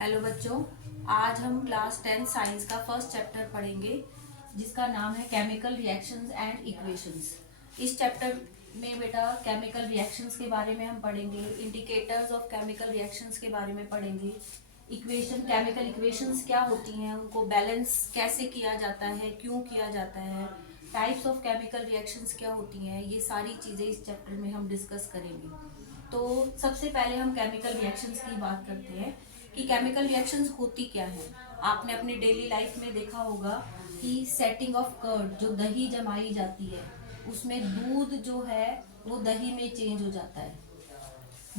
Hello बच्चों, आज हम क्लास 10 साइंस का फर्स्ट चैप्टर पढ़ेंगे जिसका नाम है केमिकल रिएक्शंस एंड इक्वेशंस। इस चैप्टर में बेटा केमिकल रिएक्शंस के बारे में हम पढ़ेंगे, इंडिकेटर्स ऑफ केमिकल रिएक्शंस के बारे में पढ़ेंगे, इक्वेशन केमिकल इक्वेशंस क्या होती हैं, उनको बैलेंस कैसे किया जाता है, क्यों किया जाता है, टाइप्स ऑफ केमिकल रिएक्शंस क्या होती हैं, ये सारी चीज़ें इस चैप्टर में हम डिस्कस करेंगे। तो सबसे पहले हम केमिकल रिएक्शंस की बात करते हैं कि केमिकल रिएक्शंस होती क्या है। आपने अपनी डेली लाइफ में देखा होगा कि सेटिंग ऑफ कर्ड, जो दही जमाई जाती है, उसमें दूध जो है वो दही में चेंज हो जाता है।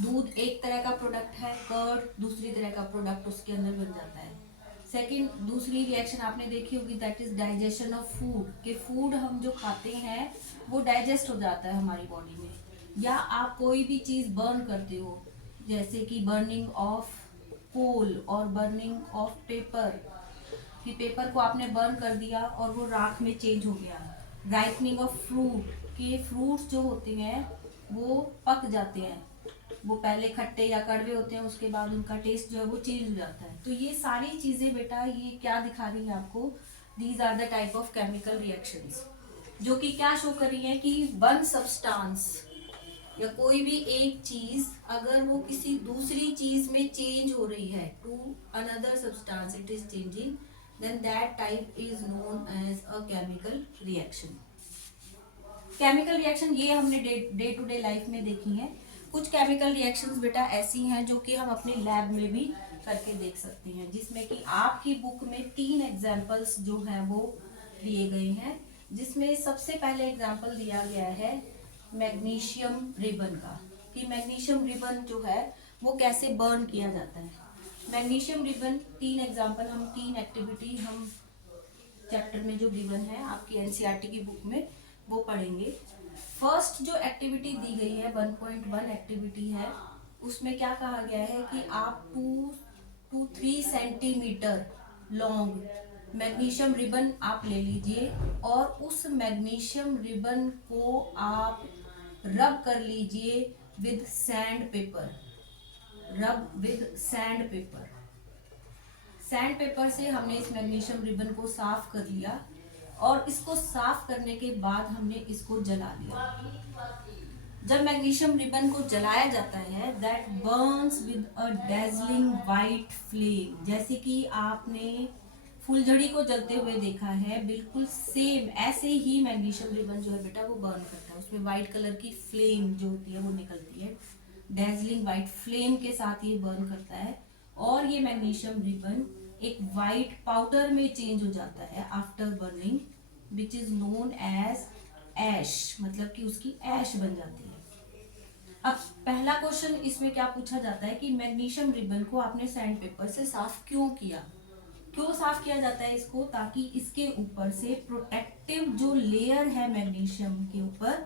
दूध एक तरह का प्रोडक्ट है, कर्ड दूसरी तरह का प्रोडक्ट उसके अंदर बन जाता है। सेकंड, दूसरी रिएक्शन आपने देखी होगी, that is digestion of food, कि फूड हम जो खाते हैं वो डाइजेस्ट हो जाता है हमारी बॉडी में। या आप कोई भी चीज बर्न करते हो, जैसे कि बर्निंग ऑफ कोल और बर्निंग ऑफ पेपर, कि पेपर को आपने बर्न कर दिया और वो राख में चेंज हो गया। राइपनिंग ऑफ फ्रूट, के फ्रूट्स जो होते हैं वो पक जाते हैं, वो पहले खट्टे या कड़वे होते हैं, उसके बाद उनका टेस्ट जो है वो चेंज हो जाता है। तो ये सारी चीजें बेटा ये क्या दिखा रही है आपको, these are the type of chemical reactions, जो कि क्या शो कर रही है कि वन सब्सटेंस या कोई भी एक चीज अगर वो किसी दूसरी चीज में चेंज हो रही है, to another substance it is changing, then that type is known as a chemical reaction. Chemical reaction ये हमने डे टू डे लाइफ में देखी हैं। कुछ केमिकल रिएक्शंस बेटा ऐसी हैं जो कि हम अपने लैब में भी करके देख सकते हैं, जिसमें कि आपकी बुक में 3 एग्जाम्पल्स जो हैं वो दिए गए हैं। जिसमें सबसे पहले एग्जाम्पल दिया गया है मैग्नीशियम रिबन का, कि मैग्नीशियम रिबन जो है वो कैसे बर्न किया जाता है। मैग्नीशियम रिबन 3 एग्जाम्पल, हम 3 एक्टिविटी हम चैप्टर में जो गिवन है आपकी एनसीईआरटी की बुक में वो पढ़ेंगे। फर्स्ट जो एक्टिविटी दी गई है 1.1 एक्टिविटी है, उसमें क्या कहा गया है कि आप 2 to 3 centimetre long magnesium ribbon आप ले लीजिए और उस मैग्नीशियम रिबन को आप रब कर लीजिए विद सैंड पेपर। रब with sand paper, sand paper से हमने इस मैग्नीशियम रिबन को साफ कर लिया और इसको साफ करने के बाद हमने इसको जला लिया। जब मैग्नीशियम रिबन को जलाया जाता है, that Burns with a dazzling white flame, जैसे कि आपने फुलझड़ी को जलते हुए देखा है, बिल्कुल सेम ऐसे ही मैग्नीशियम रिबन जो है बेटा वो बर्न करता है। उसमें व्हाइट कलर की फ्लेम जो होती है वो निकलती है, डेजलिंग वाइट फ्लेम के साथ ये बर्न करता है। और ये मैग्नीशियम रिबन एक वाइट पाउडर में चेंज हो जाता है after burning, which is known as ash, मतलब कि उसकी ऐश बन जाती है। अब पहला क्वेश्चन इसमें क्या पूछा जाता है कि मैग्नीशियम रिबन को आपने सैंड पेपर से साफ क्यों किया। क्यों साफ किया जाता है इसको, ताकि इसके ऊपर से प्रोटेक्टिव जो लेयर है मैग्नीशियम के ऊपर,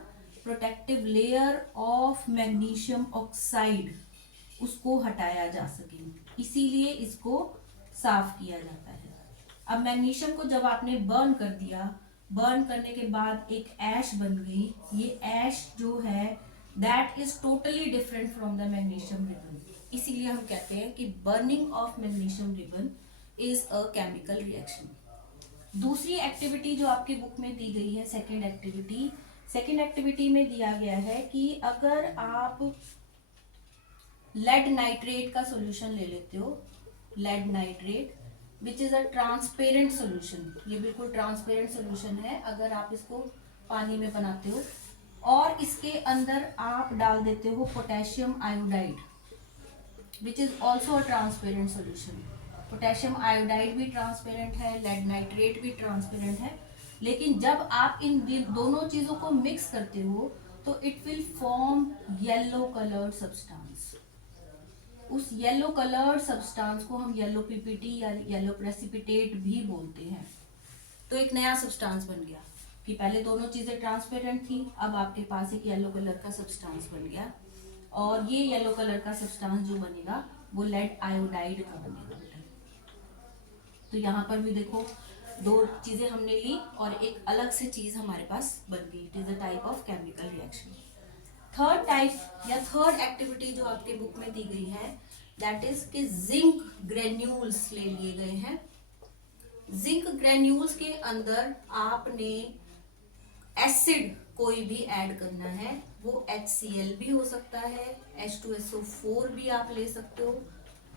protective layer of magnesium oxide, उसको हटाया जा सके, इसीलिए इसको साफ किया जाता है। अब मैग्नीशियम को जब आपने बर्न कर दिया, बर्न करने के बाद एक ऐश बन गई, ये ऐश जो है that is totally different from the magnesium ribbon, इसीलिए हम कहते हैं कि burning of magnesium ribbon is a chemical reaction. दूसरी एक्टिविटी जो आपकी बुक में दी गई है, सेकेंड एक्टिविटी में दिया गया है कि अगर आप लेड नाइट्रेट का सॉल्यूशन ले लेते हो, lead nitrate which is a transparent solution, ये बिल्कुल ट्रांसपेरेंट सॉल्यूशन है, अगर आप इसको पानी में बनाते हो और इसके अंदर आप डाल देते हो potassium iodide which is also a transparent solution. Potassium iodide भी ट्रांसपेरेंट है, लेड नाइट्रेट भी ट्रांसपेरेंट है, लेकिन जब आप इन दोनों चीजों को मिक्स करते हो तो it will form yellow coloured substance. उस येलो कलर्ड सब्सटेंस को हम येलो पीपीटी या येलो प्रेसिपिटेट भी बोलते हैं। तो एक नया सब्सटेंस बन गया कि पहले दोनों चीजें ट्रांसपेरेंट थी, अब आपके पास एक येलो कलर का सब्सटेंस बन गया और ये येलो कलर का सब्सटेंस जो बनेगा वो लेड आयोडाइड का बनेगा। तो यहाँ पर भी देखो, दो चीजें हमने ली और एक अलग से चीज हमारे पास बन गई। It is a type of chemical reaction. Third type या थर्ड एक्टिविटी जो आपके बुक में दी गई है, दैट इज कि जिंक ग्रेन्यूल्स ले लिए गए हैं। जिंक ग्रेन्यूल्स के अंदर आपने एसिड कोई भी ऐड करना है, वो HCl भी हो सकता है, H2SO4 भी आप ले सकते हो,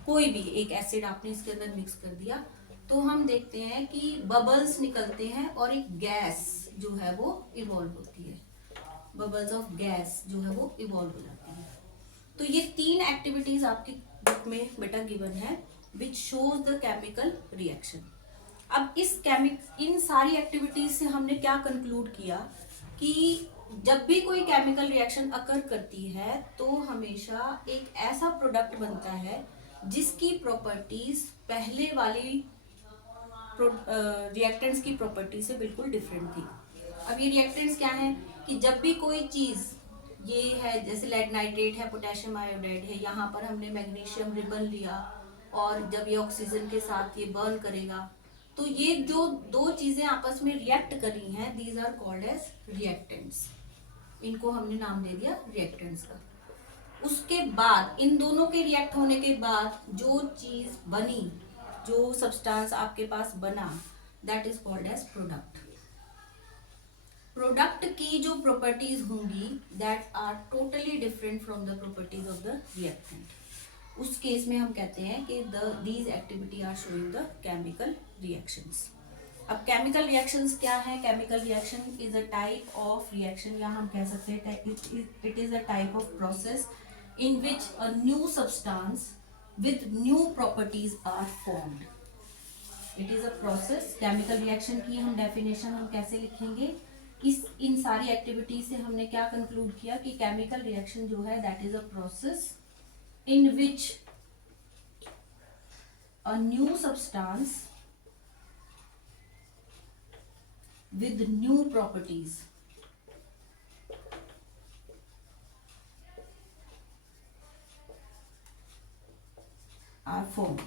कोई भी एक एसिड आपने इसके अंदर मिक्स कर दिया तो हम देखते हैं कि बबल्स निकलते हैं और एक गैस जो है वो इवॉल्व होती है, बबल्स ऑफ गैस जो है वो इवॉल्व हो जाती है। तो ये 3 एक्टिविटीज आपकी बुक में बेटा गिवन है which shows the chemical reaction. अब इन सारी एक्टिविटीज से हमने क्या कंक्लूड किया कि जब भी कोई केमिकल रिएक्शन अकर करती है तो हमेशा एक ऐसा प्रोडक्ट बनता है जिसकी प्रॉपर्टीज पहले वाली रिएक्टेंट्स की प्रॉपर्टी से बिल्कुल डिफरेंट थी। अब ये रिएक्टेंट्स क्या है कि जब भी कोई चीज, ये है जैसे लेड नाइट्रेट है, पोटेशियम आयोडाइड है, यहाँ पर हमने मैग्नीशियम रिबन लिया और जब ये ऑक्सीजन के साथ ये बर्न करेगा तो ये जो दो चीजें आपस में रिएक्ट करी हैं, these are called as reactants. इनको हमने नाम दे दिया रिएक्टेंट्स का। उसके बाद इन दोनों के रिएक्ट होने के बाद जो चीज बनी, जो सब्सटेंस आपके पास बना, that is called as product. Product की जो प्रॉपर्टीज होंगी that are totally different from the properties of the reactant. उस केस में हम कहते हैं कि these activity are showing the chemical reactions. अब केमिकल रिएक्शंस क्या है? Chemical reaction is a type of reaction, या हम कह सकते हैं it is a type of process in which a new substance with new properties are formed. It is a process. chemical reaction की हम definition हम कैसे लिखेंगे? इन सारी एक्टिविटी से हमने क्या कंक्लूड किया कि केमिकल रिएक्शन जो है that is a process in which a new substance with new properties are formed.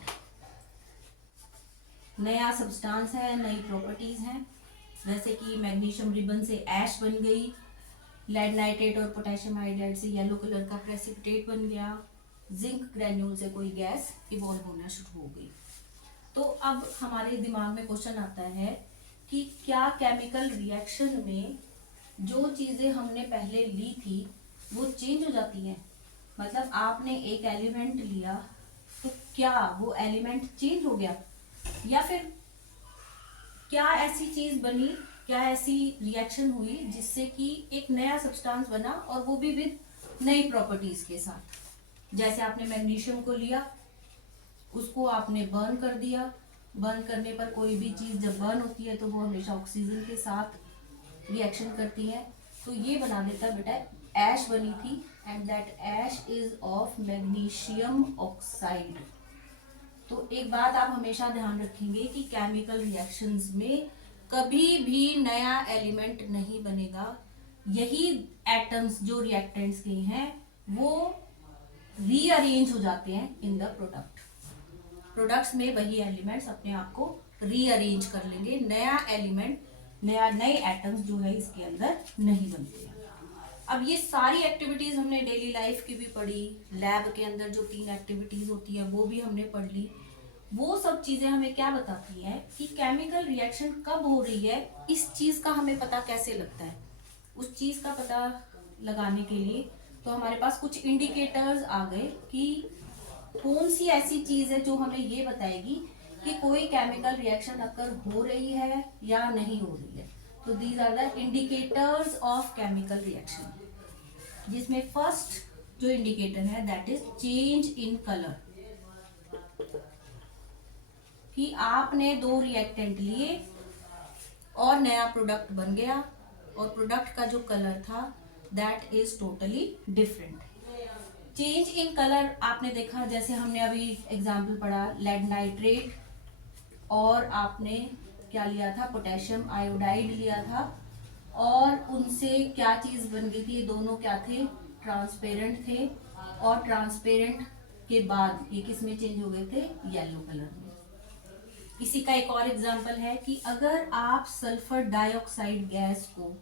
नया सब्सटेंस है, नई प्रॉपर्टीज हैं, जैसे कि मैग्नीशियम रिबन से ऐश बन गई, लेड नाइट्रेट और पोटेशियम आयोडाइड से येलो कलर का प्रेसिपिटेट बन गया, जिंक ग्रेन्यूल से कोई गैस इवॉल्व होना शुरू हो गई। तो अब हमारे दिमाग में क्वेश्चन आता है कि क्या केमिकल रिएक्शन में जो चीजें हमने पहले ली थी वो चेंज हो जाती हैं? मतलब आपने एक एलिमेंट लिया तो क्या वो एलिमेंट चेंज हो गया, या फिर क्या ऐसी चीज बनी, क्या ऐसी रिएक्शन हुई जिससे कि एक नया सब्सटेंस बना और वो भी विद नई प्रॉपर्टीज के साथ? जैसे आपने मैग्नीशियम को लिया, उसको आपने बर्न कर दिया, बर्न करने पर कोई भी चीज जब बर्न होती है तो वो हमेशा ऑक्सीजन के साथ रिएक्शन करती है, तो ये बना देता है बेटा ऐश बनी थी and that ash is of magnesium oxide. तो एक बात आप हमेशा ध्यान रखेंगे कि केमिकल रिएक्शंस में कभी भी नया एलिमेंट नहीं बनेगा, यही एटम्स जो रिएक्टेंट्स के हैं वो रीअरेंज हो जाते हैं इन द प्रोडक्ट्स में वही एलिमेंट्स अपने आप को रीअरेंज कर लेंगे, नया एलिमेंट, नए एटम्स जो है इसके अंदर नहीं बनते हैं। अब ये सारी एक्टिविटीज हमने डेली लाइफ की भी पढ़ी, लैब के अंदर जो 3 एक्टिविटीज होती है वो भी हमने पढ़ ली। वो सब चीजें हमें क्या बताती हैं कि केमिकल रिएक्शन कब हो रही है, इस चीज का हमें पता कैसे लगता है। उस चीज का पता लगाने के लिए तो हमारे पास कुछ इंडिकेटर्स आ गए कि कौन सी ऐसी चीज है जो हमें ये बताएगी कि कोई केमिकल रिएक्शन अकर हो रही है या नहीं हो रही है। तो these are the indicators of chemical reaction, जिसमें फर्स्ट जो इंडिकेटर है that is change in colour, कि आपने 2 रिएक्टेंट लिए और नया प्रोडक्ट बन गया और प्रोडक्ट का जो कलर था that is totally different. Change in colour आपने देखा, जैसे हमने अभी एग्जाम्पल पढ़ा लेड नाइट्रेट और आपने क्या लिया था, पोटेशियम आयोडाइड लिया था, और उनसे क्या चीज बन गई थी, दोनों क्या थे, ट्रांसपेरेंट थे, और ट्रांसपेरेंट के बाद ये किस में चेंज हो गए थे, येलो कलर में। इसी का एक और एग्जांपल है कि अगर आप सल्फर डाइऑक्साइड गैस को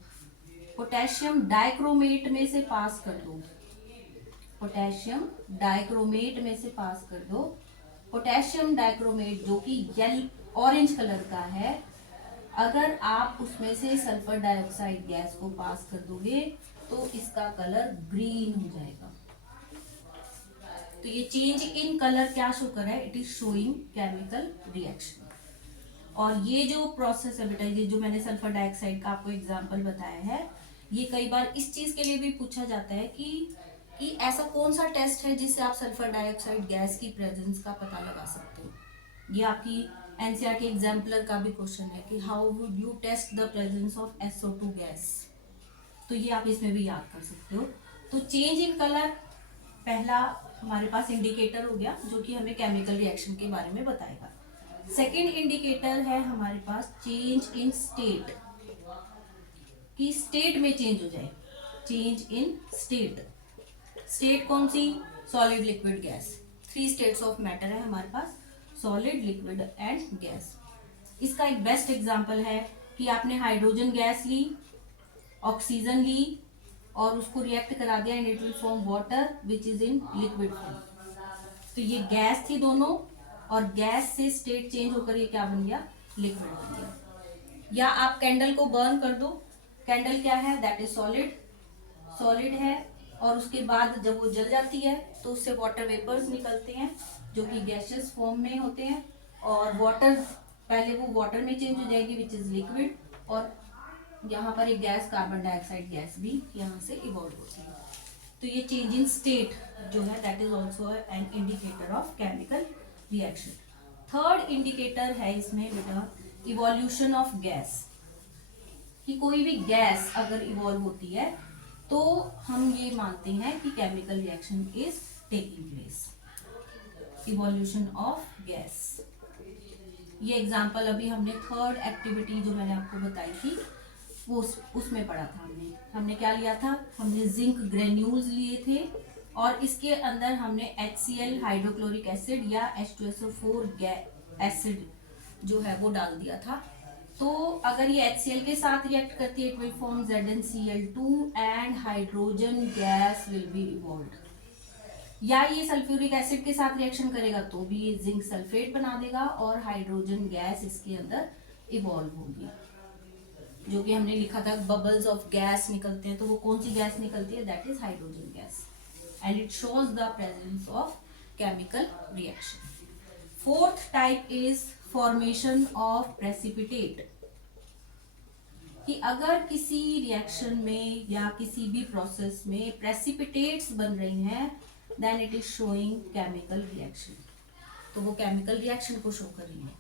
पोटेशियम डाइक्रोमेट में से पास कर दो पोटेशियम डाइक्रोमेट में से पास कर दो। पोटेशियम डाइक्रोमेट जो कि ऑरेंज कलर का है, अगर आप उसमें से सल्फर डाइऑक्साइड गैस को पास कर दोगे तो इसका कलर ग्रीन हो जाएगा। तो ये चेंज इन कलर क्या शो कर रहा है? It is showing chemical reaction. और ये जो प्रोसेस है बेटा, ये जो मैंने सल्फर डाइऑक्साइड का आपको एग्जांपल बताया है, ये कई बार इस चीज के लिए भी पूछा जाता है कि ऐसा कौन सा टेस्ट है जिससे आप सल्फर डाइऑक्साइड गैस की प्रेजेंस का पता लगा सकते हो। ये आपकी एनसीईआरटी एग्जाम्पलर का भी क्वेश्चन है कि how would you test the presence of SO2 gas. तो ये आप इसमें भी याद कर सकते हो। तो चेंज इन कलर पहला हमारे पास इंडिकेटर हो गया जो कि हमें केमिकल रिएक्शन के बारे में बताएगा। सेकेंड इंडिकेटर है हमारे पास चेंज इन स्टेट, कि स्टेट में चेंज हो जाए। चेंज इन स्टेट, स्टेट कौन सी? Solid liquid gas. 3 states of matter है हमारे पास, सॉलिड लिक्विड एंड गैस। इसका एक बेस्ट एग्जांपल है कि आपने हाइड्रोजन गैस ली, ऑक्सीजन ली और उसको रिएक्ट करा दिया and it will form water which is in liquid form. तो ये गैस थी दोनों, और गैस से स्टेट चेंज होकर ये क्या बन गया? लिक्विड बन गया। या आप कैंडल को बर्न कर दो, कैंडल क्या है? दैट इज सॉलिड, सॉलिड है, और उसके बाद जब वो जल जाती है तो उससे वाटर वेपर्स निकलते हैं जो कि गैसियस फॉर्म में होते हैं, और वाटर पहले वो वाटर में चेंज हो जाएगी विच इज लिक्विड, और यहाँ पर एक गैस कार्बन डाइऑक्साइड गैस भी यहाँ से इवॉल्व होती है। तो ये चेंज इन स्टेट जो है that is also an indicator of chemical reaction. Third indicator है इसमें बेटा इवोल्यूशन ऑफ गैस, कि कोई भी गैस अगर इवॉल्व होती है तो हम ये मानते हैं कि chemical reaction is taking place. Evolution of gas, ये एग्जांपल अभी हमने थर्ड एक्टिविटी जो मैंने आपको बताई थी वो उसमें पढ़ा था। हमने क्या लिया था? हमने जिंक ग्रेन्यूल्स लिए थे और इसके अंदर हमने HCl हाइड्रोक्लोरिक एसिड या H2SO4 एसिड जो है वो डाल दिया था। तो अगर ये HCl के साथ रिएक्ट करती है it will form ZnCl2 and hydrogen gas will be evolved. या ये सल्फ्यूरिक एसिड के साथ रिएक्शन करेगा तो भी ये जिंक सल्फेट बना देगा और हाइड्रोजन गैस इसके अंदर इवॉल्व होगी, जो कि हमने लिखा था बबल्स ऑफ गैस निकलते हैं। तो वो कौन सी गैस निकलती है? That is hydrogen gas, and it shows the presence of chemical reaction. Fourth type is formation of precipitate, कि अगर किसी रिएक्शन में या किसी भी प्रोसेस में प्रेसिपिटेट्स बन रही हैं then it is showing chemical reaction. तो वो केमिकल रिएक्शन को शो कर रही है।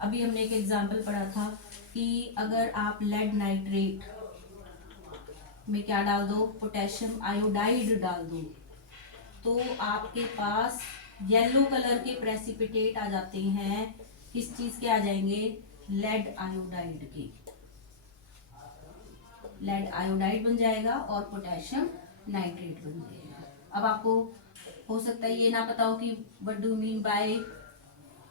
अभी हमने एक एग्जांपल पढ़ा था कि अगर आप लेड नाइट्रेट में क्या डाल दो? पोटेशियम आयोडाइड डाल दो, तो आपके पास येलो कलर के प्रेसिपिटेट आ जाते हैं। किस चीज के आ जाएंगे? लेड आयोडाइड के। लेड आयोडाइड बन जाएगा और पोटेशियम नाइट्रेट बन जाएगा। अब आपको हो सकता है ये ना पता हो कि what do mean by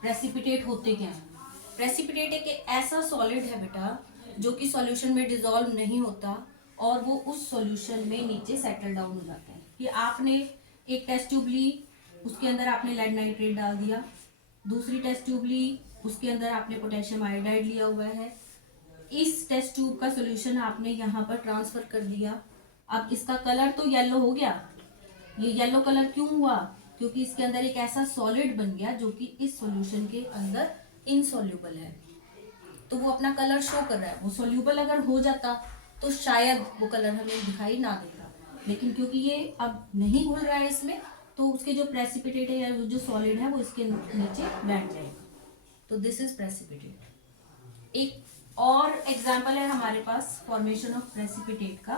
precipitate होते क्या हैं। प्रेसिपिटेट एक ऐसा सॉलिड है बेटा जो कि सॉल्यूशन में डिसॉल्व नहीं होता और वो उस सॉल्यूशन में नीचे सेटल डाउन हो जाता है। कि आपने एक टेस्ट ट्यूब ली, उसके अंदर आपने लेड नाइट्रेट डाल दिया, दूसरी टेस्ट ट्यूब ली, उसके अंदर आपने पोटेशियम आयोडाइड लिया हुआ है, इस टेस्ट ट्यूब का सॉल्यूशन आपने यहाँ पर ट्रांसफर कर दिया। अब इसका कलर तो येलो हो गया। ये येलो कलर क्यों हुआ? क्योंकि इसके अंदर एक ऐसा सॉलिड बन गया जो कि इस सॉल्यूशन के अंदर इनसॉल्यूबल है, तो वो अपना कलर शो कर रहा है। वो सॉल्यूबल अगर हो जाता तो शायद वो कलर हमें दिखाई ना देता, लेकिन क्योंकि ये अब नहीं घुल रहा है इसमें, तो उसके जो प्रेसिपिटेट है या जो सॉलिड है वो इसके नीचे बैठ जाएगा। तो दिस इज प्रेसिपिटेट। एक और एग्जाम्पल है हमारे पास फॉर्मेशन ऑफ प्रेसिपिटेट का,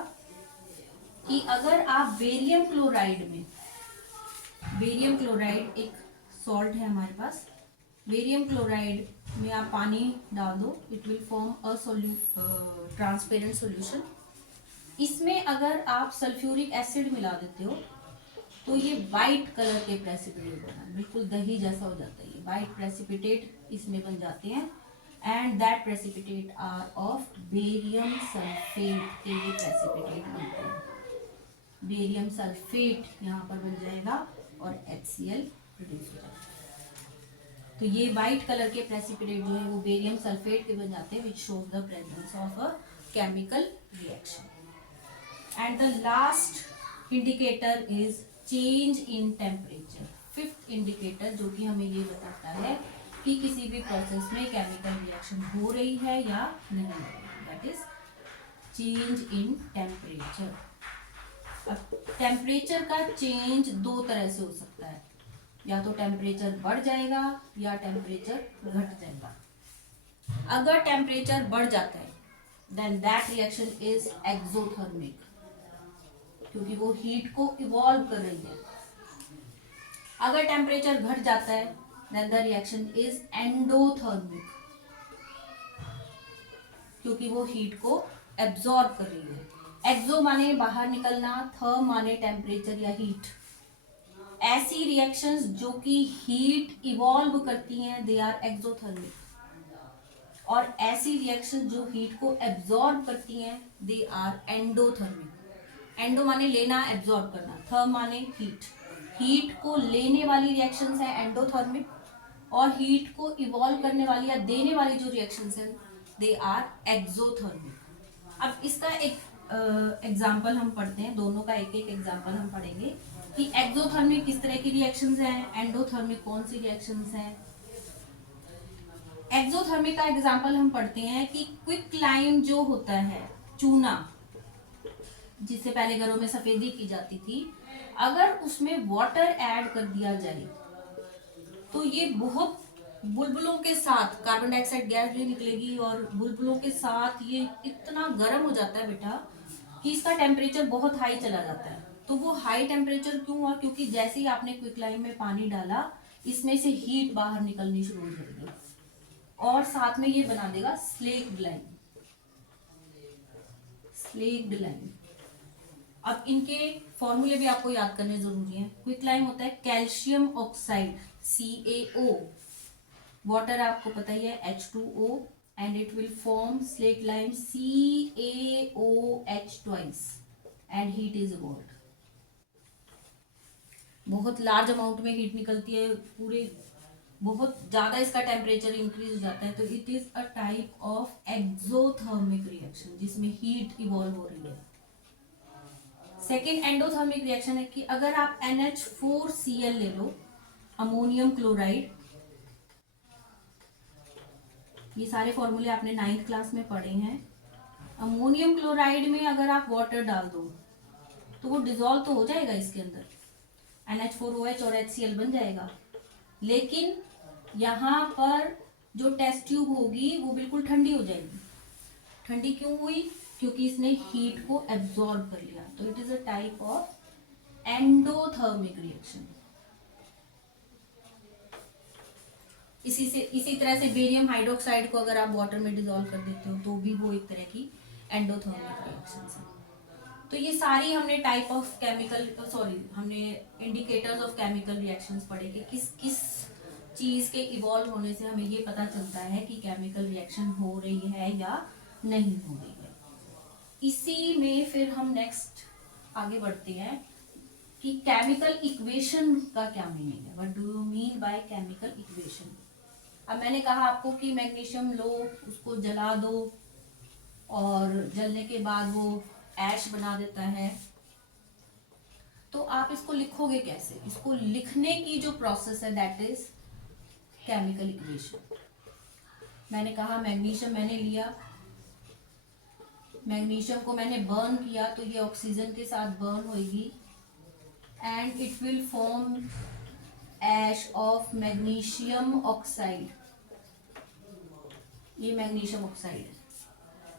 कि अगर आप बेरियम क्लोराइड में, बेरियम क्लोराइड एक सॉल्ट है हमारे पास, बेरियम क्लोराइड में आप पानी डाल दो, it will form a transparent solution. इसमें अगर आप सल्फ्यूरिक एसिड मिला देते हो तो ये वाइट कलर के प्रेसिपिटेट बना, बिल्कुल दही जैसा हो जाता है। ये वाइट प्रेसिपिटेट इसमें बन जाते हैं and that precipitate are of barium sulphate के ये प्रेसिपिटेट बनते हैं। बेरियम सल्फेट यहाँ पर बन जाएगा और HCl प्रोड्यूस हो जाएगा। तो ये वाइट कलर के प्रेसिपिटेट जो है वो बेरियम सल्फेट के बन जाते हैं, which shows the presence of a chemical reaction. And the last indicator is change in temperature. Fifth indicator जो कि हमें ये बताता है कि किसी भी प्रोसेस में केमिकल रिएक्शन हो रही है या नहीं हो रही है, that is change in temperature. अब टेम्परेचर का चेंज दो तरह से हो सकता है, या तो टेम्परेचर बढ़ जाएगा या टेम्परेचर घट जाएगा। अगर टेम्परेचर बढ़ जाता है then that reaction is exothermic, क्योंकि वो हीट को इवॉल्व कर रही है। अगर टेम्परेचर घट जाता है then the reaction is endothermic, क्योंकि वो हीट को एब्जॉर्ब कर रही है। एक्सो माने बाहर निकलना, थर्म माने टेम्परेचर या हीट। ऐसी रिएक्शंस जो कि हीट इवॉल्व करती हैं दे आर एक्सोथर्मिक, और ऐसी रिएक्शन जो हीट को एब्जॉर्ब करती हैं दे आर एंडोथर्मिक। एंडो माने लेना, एब्जॉर्ब करना, थर्म माने हीट। हीट को लेने वाली रिएक्शंस है एंडोथर्मिक, और हीट को इवॉल्व करने वाली या देने वाली जो रिएक्शंस हैं दे आर एक्सोथर्मिक। अब इसका एक एग्जाम्पल हम पढ़ते हैं, दोनों का एक एक एग्जाम्पल हम पढ़ेंगे कि एक्सोथर्मिक किस तरह की रिएक्शंस हैं, एंडोथर्मिक कौन सी रिएक्शंस हैं। एक्सोथर्मिक का एग्जाम्पल हम पढ़ते हैं कि क्विक लाइम जो होता है, चूना जिससे पहले घरों में सफेदी की जाती थी, अगर उसमें वाटर ऐड कर दिया जाए तो ये बहुत बुलबुलों के साथ कार्बन डाइऑक्साइड गैस भी निकलेगी, और बुलबुलों के साथ ये इतना गर्म हो जाता है बेटा कि इसका टेम्परेचर बहुत हाई चला जाता है। तो वो हाई टेम्परेचर क्यों हुआ? क्योंकि जैसे ही आपने क्विक लाइम में पानी डाला, इसमें से हीट बाहर निकलनी शुरू हो जाएगी और साथ में ये बना देगा स्लेक्ड लाइम। Slaked lime. अब इनके फॉर्मूले भी आपको याद करने जरूरी है। क्विक लाइम होता है कैल्शियम ऑक्साइड CaO, वाटर आपको पता ही है H2O, and it will form slaked lime CaOH twice and heat is evolved. बहुत लार्ज अमाउंट में हीट निकलती है, पूरे बहुत ज्यादा इसका टेम्परेचर इंक्रीज हो जाता है, तो it is a type of exothermic reaction जिसमें हीट इवॉल्व हो रही है। सेकेंड एंडोथर्मिक रिएक्शन है कि अगर आप NH4Cl ले लो, अमोनियम क्लोराइड, ये सारे फॉर्मूले आपने 9th क्लास में पढ़े हैं। अमोनियम क्लोराइड में अगर आप वाटर डाल दो तो वो डिजोल्व तो हो जाएगा इसके अंदर, NH4OH और HCl बन जाएगा, लेकिन यहाँ पर जो टेस्ट ट्यूब होगी वो बिल्कुल ठंडी हो जाएगी। ठंडी क्यों हुई? क्योंकि इसने हीट को एब्जॉर्ब कर लिया। तो it is a type of endothermic reaction. इसी तरह से बेरियम हाइड्रोक्साइड को अगर आप वाटर में डिसॉल्व कर देते हो तो भी वो एक तरह की एंडोथर्मिक रिएक्शन है। तो ये सारी हमने टाइप ऑफ केमिकल हमने इंडिकेटर्स ऑफ केमिकल रिएक्शंस पढ़े कि किस किस चीज के इवॉल्व होने से हमें ये पता चलता है कि केमिकल रिएक्शन हो रही है या नहीं हो रही है। इसी में फिर हम नेक्स्ट आगे बढ़ते हैं कि केमिकल इक्वेशन का क्या मीनिंग है, what do you mean by chemical equation. अब मैंने कहा आपको कि मैग्नीशियम लो, उसको जला दो और जलने के बाद वो ऐश बना देता है, तो आप इसको लिखोगे कैसे? इसको लिखने की जो प्रोसेस है दैट इज केमिकल इक्वेशन। मैंने कहा मैग्नीशियम मैंने लिया, मैग्नीशियम को मैंने बर्न किया तो ये ऑक्सीजन के साथ बर्न होगी and it will form ash of magnesium oxide. ये मैग्नीशियम ऑक्साइड,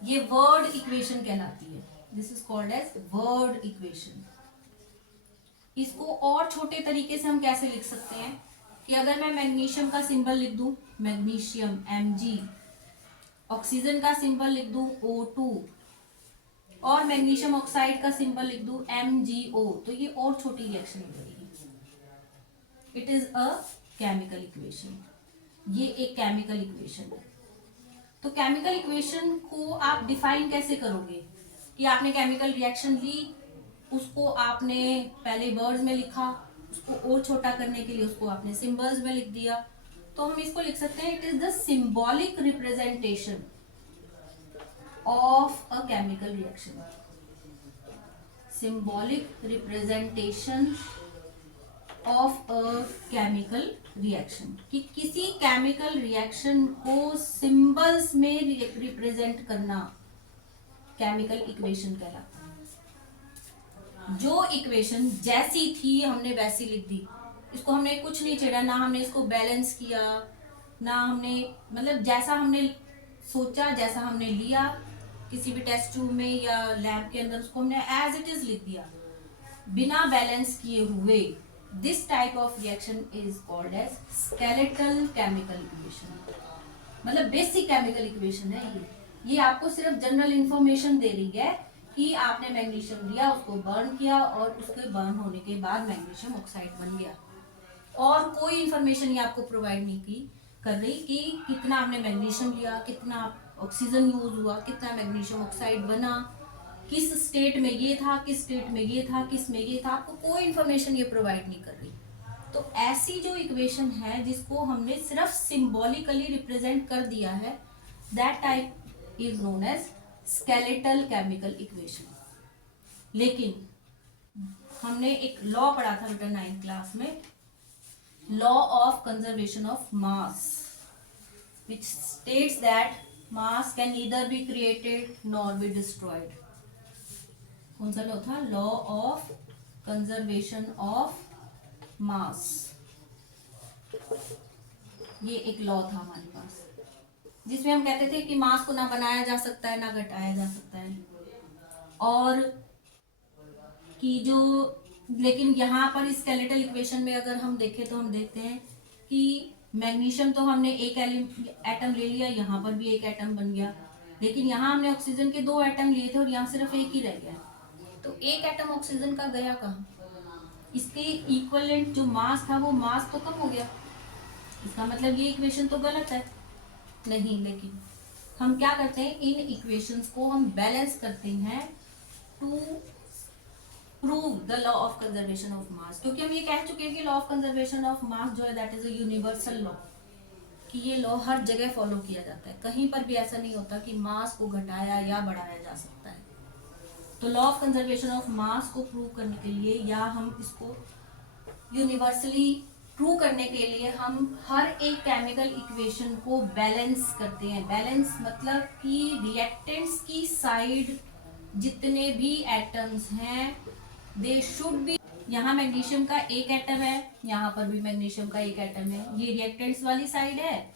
ये वर्ड इक्वेशन कहलाती है। This is called as word equation. इसको और छोटे तरीके से हम कैसे लिख सकते हैं कि अगर मैं मैग्नीशियम का सिंबल लिख दूं मैग्नीशियम Mg, ऑक्सीजन का सिंबल लिख दूं O2 और मैग्नीशियम ऑक्साइड का सिंबल लिख दूं MgO, तो ये और छोटी रिएक्शन हो जाएगी। It is a chemical equation. ये एक केमिकल इक्वेशन है। तो केमिकल इक्वेशन को आप डिफाइन कैसे करोगे कि आपने केमिकल रिएक्शन ली, उसको आपने पहले वर्ड्स में लिखा, उसको और छोटा करने के लिए उसको आपने सिंबल्स में लिख दिया, तो हम इसको लिख सकते हैं it is the symbolic representation of a chemical reaction. Symbolic representation of a chemical reaction, कि किसी केमिकल रिएक्शन को सिंबल्स में रिप्रेजेंट करना केमिकल इक्वेशन कहलाता है। जो इक्वेशन जैसी थी हमने वैसी लिख दी, इसको हमने कुछ नहीं छेड़ा, ना हमने इसको बैलेंस किया, ना हमने मतलब जैसा हमने सोचा, जैसा हमने लिया किसी भी टेस्ट ट्यूब में या लैब के अंदर, उसको हमने एज इट इज लिख दिया बिना बैलेंस किए हुए। This type of reaction is called as skeletal chemical equation, मतलब बेसिक केमिकल इक्वेशन है ये आपको सिर्फ जनरल इंफॉर्मेशन दे रही है कि आपने मैग्नीशियम लिया, उसको बर्न किया और उसके बर्न होने के बाद मैग्नीशियम ऑक्साइड बन गया, और कोई इंफॉर्मेशन ये आपको प्रोवाइड नहीं की कर रही कि कितना आपने मैग्नीशियम लिया, कितना ऑक्सीजन यूज हुआ, कितना मैग्नीशियम ऑक्साइड बना, किस स्टेट में ये था, किस स्टेट में ये था, किस में ये था, आपको कोई इंफॉर्मेशन ये प्रोवाइड नहीं कर रही। तो ऐसी जो इक्वेशन है जिसको हमने सिर्फ सिंबॉलिकली रिप्रेजेंट कर दिया है, that type is known as skeletal chemical equation. लेकिन हमने एक लॉ पढ़ा था बेटा 9th क्लास में, law of conservation of mass, which states that mass can neither be created nor be destroyed। कौन सा लॉ था? लॉ ऑफ कंजर्वेशन ऑफ मास। ये एक लॉ था हमारे पास जिसमें हम कहते थे कि मास को ना बनाया जा सकता है ना घटाया जा सकता है, और कि जो लेकिन यहाँ पर स्केलेटल इक्वेशन में अगर हम देखें तो हम देखते हैं कि मैग्नीशियम तो हमने एक एटम ले लिया, यहाँ पर भी एक एटम बन गया, लेकिन यहाँ हमने ऑक्सीजन के 2 एटम लिए थे और यहाँ सिर्फ एक ही रह गया, तो एक एटम ऑक्सीजन का गया कहाँ? इसके इक्विवेलेंट जो मास था वो मास तो कम हो गया, इसका मतलब ये इक्वेशन तो गलत है नहीं। लेकिन हम क्या करते हैं, इन इक्वेशंस को हम बैलेंस करते हैं to prove the law of conservation of mass, क्योंकि हम ये कह चुके हैं कि law of conservation of mass जो है that is a universal law, कि ये लॉ हर जगह फॉलो किया जाता है, कहीं पर भी ऐसा नहीं होता कि मास को घटाया या बढ़ाया जा सकता है। तो लॉ ऑफ कंजर्वेशन ऑफ मास को प्रूव करने के लिए या हम इसको यूनिवर्सली प्रूव करने के लिए हम हर एक केमिकल इक्वेशन को बैलेंस करते हैं। बैलेंस मतलब कि रिएक्टेंट्स की साइड जितने भी एटम्स हैं दे शुड बी, यहाँ मैग्नीशियम का एक एटम है, यहाँ पर भी मैग्नीशियम का एक एटम है, ये रिएक्टेंट्स वाली साइड है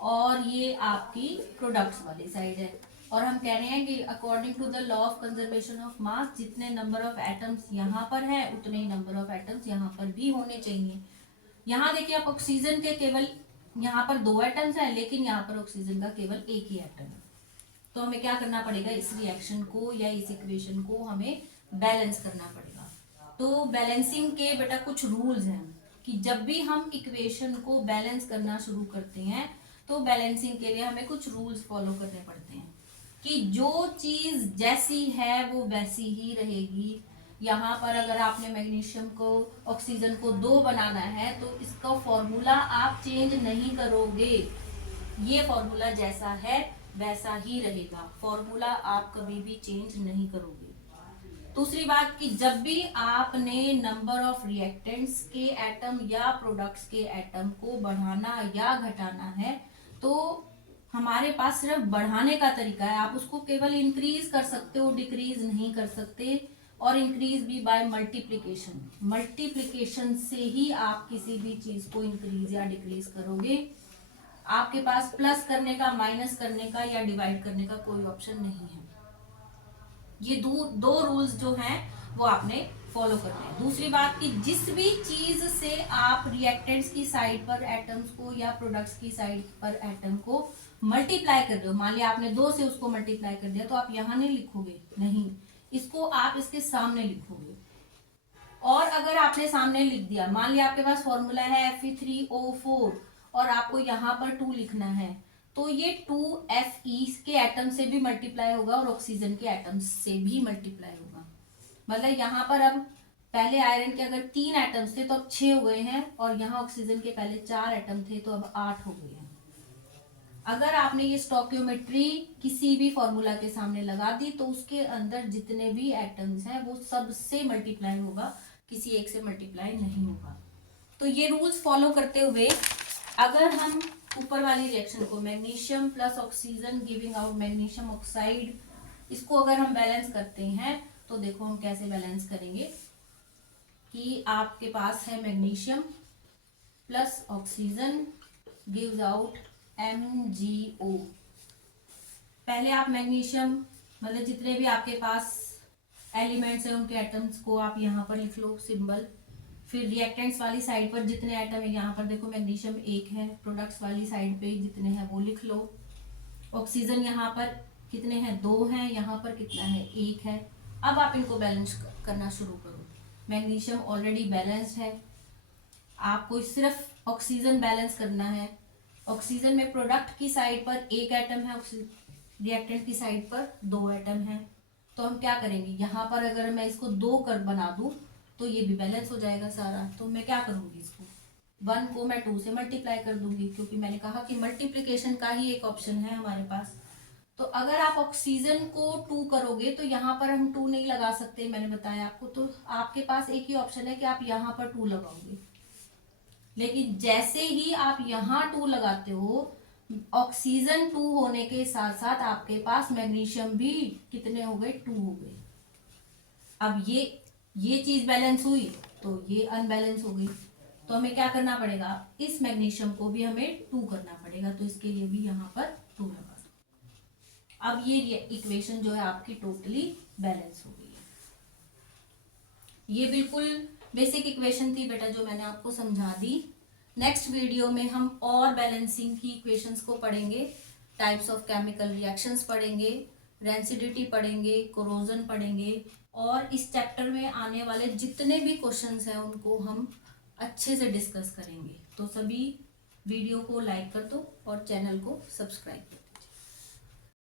और ये आपकी प्रोडक्ट्स वाली साइड है, और हम कह रहे हैं कि according to the law of conservation of mass जितने नंबर ऑफ एटम्स यहाँ पर है उतने ही नंबर ऑफ एटम्स यहाँ पर भी होने चाहिए। यहाँ देखिए आप ऑक्सीजन के केवल यहाँ पर 2 एटम्स हैं, लेकिन यहाँ पर ऑक्सीजन का केवल एक ही एटम है, तो हमें क्या करना पड़ेगा, इस रिएक्शन को या इस इक्वेशन को हमें बैलेंस करना पड़ेगा। तो बैलेंसिंग के बेटा कुछ रूल्स हैं कि जब भी हम इक्वेशन को बैलेंस करना शुरू करते हैं तो बैलेंसिंग के लिए हमें कुछ रूल्स फॉलो करने पड़ते हैं कि जो चीज जैसी है वो वैसी ही रहेगी। यहाँ पर अगर आपने मैग्नीशियम को ऑक्सीजन को 2 बनाना है तो इसका फॉर्मूला आप चेंज नहीं करोगे, ये फॉर्मूला जैसा है वैसा ही रहेगा, फॉर्मूला आप कभी भी चेंज नहीं करोगे। दूसरी बात कि जब भी आपने नंबर ऑफ रिएक्टेंट्स के एटम या प्रोडक्ट्स के एटम को बढ़ाना या घटाना है तो हमारे पास सिर्फ बढ़ाने का तरीका है, आप उसको केवल इंक्रीज कर सकते हो, डिक्रीज नहीं कर सकते, और इंक्रीज भी बाय मल्टीप्लिकेशन। मल्टीप्लिकेशन से ही आप किसी भी चीज को इंक्रीज या डिक्रीज करोगे, आपके पास प्लस करने का, माइनस करने का या डिवाइड करने का कोई ऑप्शन नहीं है। ये दो रूल्स जो हैं वो आपने फॉलो करने हैं। दूसरी बात कि जिस भी चीज से आप रिएक्टेंट्स की साइड पर एटम्स को या प्रोडक्ट्स की साइड पर एटम को मल्टीप्लाई कर रहे हो, मान लिया आपने 2 से उसको मल्टीप्लाई कर दिया, तो आप यहाँ नहीं लिखोगे, नहीं, इसको आप इसके सामने लिखोगे। और अगर आपने सामने लिख दिया, मान लिया आपके पास फॉर्मूला है Fe3O4 और आपको यहाँ पर 2 लिखना है, तो ये 2Fe के एटम से भी मल्टीप्लाई होगा और ऑक्सीजन के एटम से भी मल्टीप्लाई होगा। मतलब यहाँ पर अब पहले आयरन के अगर 3 एटम्स थे तो अब 6 हो गए हैं, और यहाँ ऑक्सीजन के पहले 4 एटम थे तो अब 8 हो गए हैं। अगर आपने ये स्टोकियोमेट्री किसी भी फॉर्मूला के सामने लगा दी तो उसके अंदर जितने भी एटम्स हैं वो सबसे मल्टीप्लाई होगा, किसी एक से मल्टीप्लाई नहीं होगा। तो ये रूल्स फॉलो करते हुए अगर हम ऊपर वाली रिएक्शन को magnesium plus oxygen giving out magnesium oxide, इसको अगर हम बैलेंस करते हैं तो देखो हम कैसे बैलेंस करेंगे कि आपके पास है magnesium plus oxygen gives out MgO। पहले आप मैग्नीशियम मतलब जितने भी आपके पास एलिमेंट्स हैं उनके एटम्स को आप यहाँ पर लिख लो सिंबल, फिर रिएक्टेंट्स वाली साइड पर जितने एटम है यहाँ पर देखो मैग्नीशियम 1 है, प्रोडक्ट्स वाली साइड पे जितने हैं वो लिख लो। ऑक्सीजन यहाँ पर कितने हैं, 2 हैं, यहाँ पर कितना है, 1 है। अब आप इनको बैलेंस करना शुरू करो। मैग्नीशियम ऑलरेडी बैलेंस्ड है, आपको सिर्फ ऑक्सीजन बैलेंस करना है। ऑक्सीजन में प्रोडक्ट की साइड पर 1 एटम है, रिएक्टेंट की साइड पर 2 एटम है। तो हम क्या करेंगे, यहाँ पर अगर मैं इसको 2 कर बना दूं तो ये भी बैलेंस हो जाएगा सारा। तो मैं क्या करूंगी, इसको 1 को मैं 2 से मल्टीप्लाई कर दूंगी, क्योंकि मैंने कहा कि मल्टीप्लीकेशन का ही एक ऑप्शन है हमारे पास। तो अगर आप ऑक्सीजन को 2 करोगे तो यहाँ पर हम 2 नहीं लगा सकते, मैंने बताया आपको। तो आपके पास एक ही ऑप्शन है कि आप यहाँ पर 2 लगाओगे, लेकिन जैसे ही आप यहाँ 2 लगाते हो, ऑक्सीजन 2 होने के साथ साथ आपके पास मैग्नीशियम भी कितने हो गए, 2 हो गए। अब ये चीज बैलेंस हुई तो ये अनबैलेंस हो गई, तो हमें क्या करना पड़ेगा, इस मैग्नीशियम को भी हमें 2 करना पड़ेगा। तो इसके लिए भी यहाँ पर 2 लगा दो। अब ये इक्वेशन जो है आपकी टोटली बैलेंस हो गई है। ये बिल्कुल बेसिक इक्वेशन थी बेटा जो मैंने आपको समझा दी। नेक्स्ट वीडियो में हम और बैलेंसिंग की इक्वेशंस को पढ़ेंगे, टाइप्स ऑफ केमिकल रिएक्शंस पढ़ेंगे, रेंसिडिटी पढ़ेंगे, कोरोजन पढ़ेंगे, और इस चैप्टर में आने वाले जितने भी क्वेश्चंस हैं उनको हम अच्छे से डिस्कस करेंगे। तो सभी वीडियो को लाइक कर दो और चैनल को सब्सक्राइब कर दो।